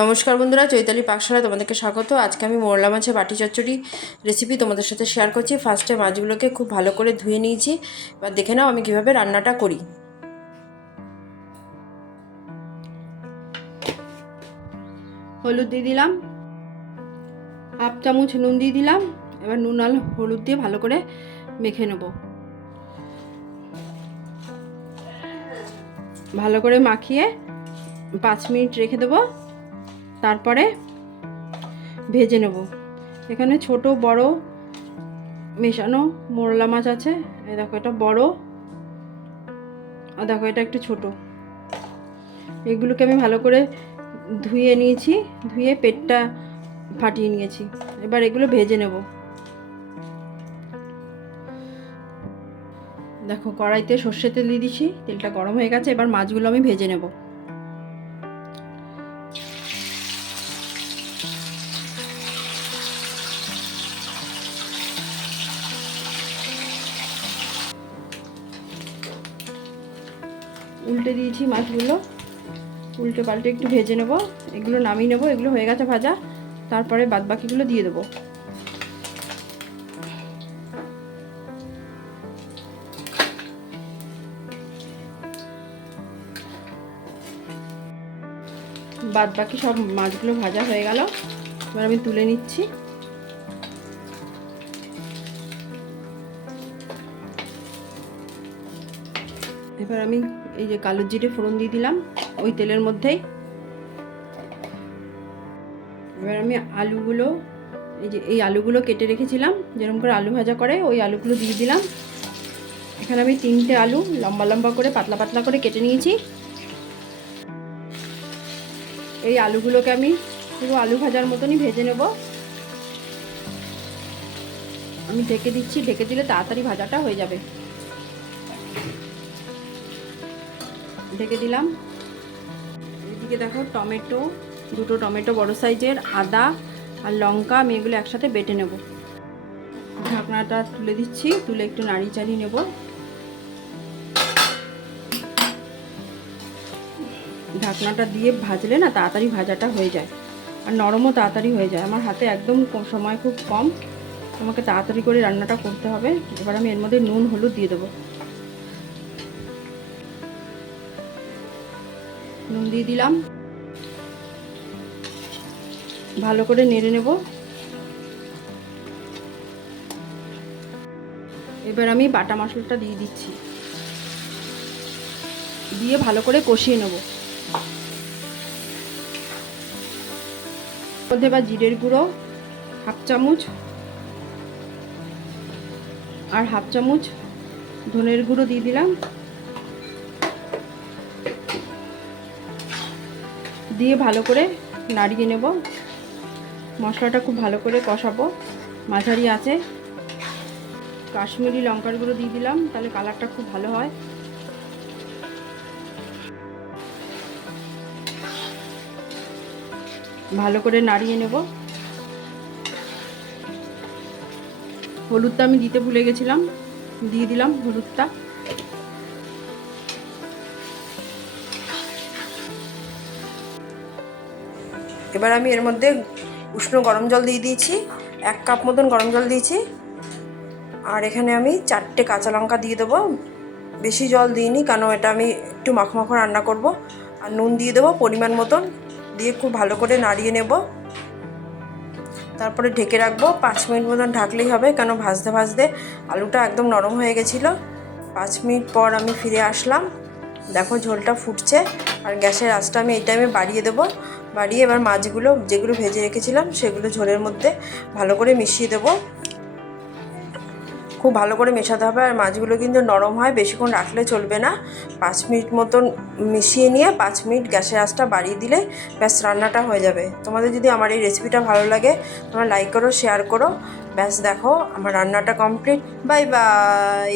নমস্কার বন্ধুরা, চৈতালি পাকশালায় তোমাদেরকে স্বাগত। আজকে আমি মোরলা মাছের বাটি চচ্চড়ি রেসিপি তোমাদের সাথে শেয়ার করছি। ফার্স্টে মাছগুলোকে খুব ভালো করে ধুয়ে নিয়েছি। এবার দেখে নাও আমি কীভাবে রান্নাটা করি। হলুদ দিয়ে দিলাম, হাফ চামচ নুন দিয়ে দিলাম। এবার নুন আর হলুদ দিয়ে ভালো করে মেখে নেব। ভালো করে মাখিয়ে 5 মিনিট রেখে দেবো, তারপরে ভেজে নেব। এখানে ছোট বড় মেশানো মোরলা মাছ আছে। এই দেখো, এটা বড় আর দেখো এটা একটু ছোট। এগুলোকে আমি ভালো করে ধুয়ে নিয়েছি, ধুয়ে পেটটা ফাটিয়ে নিয়েছি। এবার এগুলো ভেজে নেব। দেখো কড়াইতে সর্ষের তেল দিয়ে দিচ্ছি, তেলটা গরম হয়ে গেছে। এবার মাছগুলো আমি ভেজে নেব। উল্টে দিয়েছি মাছগুলো, উল্টে পাল্টে একটু ভেজে নেব। এগুলো নামিয়ে নেব। এগুলো হয়ে গেছে ভাজা, তারপরে বাদবাকিগুলো দিয়ে দেবো। বাদবাকি সব মাছগুলো ভাজা হয়ে গেল। এবার আমি তুলে নিচ্ছি। এবার আমি এই যে কালো জিরে ফোড়ন দিয়ে দিলাম ওই তেলের মধ্যেই। এবার আমি আলুগুলো, এই আলুগুলো কেটে রেখেছিলাম যেরকম করে আলু ভাজা করে, ওই আলুগুলো দিয়ে দিলাম। এখানে আমি 3টে আলু লম্বা লম্বা করে পাতলা পাতলা করে কেটে নিয়েছি। এই আলুগুলোকে আমি পুরো আলু ভাজার মতনই ভেজে নেব। আমি ঢেকে দিচ্ছি, ঢেকে দিলে তাড়াতাড়ি ভাজাটা হয়ে যাবে। ঢেকে দিলাম। এদিকে দেখো টমেটো, 2টো টমেটো বড় সাইজের, আদা আর লঙ্কা আমি এগুলো একসাথে বেটে নেব। ঢাকনাটা তুলে দিচ্ছি, তুলে একটু নাড়ি চাড়িয়ে নেব। ঢাকনাটা দিয়ে ভাজলে না তাড়াতাড়ি ভাজাটা হয়ে যায়, আর নরমও তাড়াতাড়ি হয়ে যায়। আমার হাতে একদম সময় খুব কম, আমাকে তাড়াতাড়ি করে রান্নাটা করতে হবে। এবার আমি এর মধ্যে নুন হলুদ দিয়ে দেবো। নুন দিয়ে দিলাম, ভালো করে নেড়ে নেব। এবার আমি বাটা মশলাটা দিয়ে দিচ্ছি, দিয়ে ভালো করে কষিয়ে নেব। মধ্যে এবার জিরের গুঁড়ো হাফ চামচ আর হাফ চামচ ধনের গুঁড়ো দিয়ে দিলাম। দিয়ে ভালো করে নাড়িয়ে নেব। মশলাটা খুব ভালো করে কষাবো মাঝারি আঁচে। কাশ্মীরি লঙ্কার গুঁড়ো দিয়ে দিলাম, তাহলে কালারটা খুব ভালো হয়। ভালো করে নাড়িয়ে নেব। হলুদটা আমি দিতে ভুলে গেছিলাম, দিয়ে দিলাম হলুদটা। এবার আমি এর মধ্যে উষ্ণ গরম জল দিয়ে দিয়েছি, 1 কাপ মতন গরম জল দিয়েছি। আর এখানে আমি 4টে কাঁচা লঙ্কা দিয়ে দেবো। বেশি জল দিইনি, কারণ এটা আমি একটু মাখো মাখো রান্না করব। আর নুন দিয়ে দেবো পরিমাণ মতন, দিয়ে খুব ভালো করে নাড়িয়ে নেব। তারপরে ঢেকে রাখবো 5 মিনিট মতন, ঢাকলেই হবে, কেন ভাজতে ভাজতে আলুটা একদম নরম হয়ে গেছিলো। 5 মিনিট পর আমি ফিরে আসলাম। দেখো ঝোলটা ফুটছে, আর গ্যাসের আঁচটা আমি এই টাইমে বাড়িয়ে দেবো। বাড়িয়ে এবার মাছগুলো যেগুলো ভেজে রেখেছিলাম সেগুলো ঝোলের মধ্যে ভালো করে মিশিয়ে দেবো। খুব ভালো করে মেশাতে হবে। আর মাছগুলো কিন্তু নরম হয়, বেশিক্ষণ রাখলে চলবে না। 5 মিনিট মতন মিশিয়ে নিয়ে 5 মিনিট গ্যাসের আঁচটা বাড়িয়ে দিলে ব্যাস রান্নাটা হয়ে যাবে। তোমাদের যদি আমার এই রেসিপিটা ভালো লাগে তোমরা লাইক করো, শেয়ার করো। ব্যাস দেখো আমার রান্নাটা কমপ্লিট। Bye bye.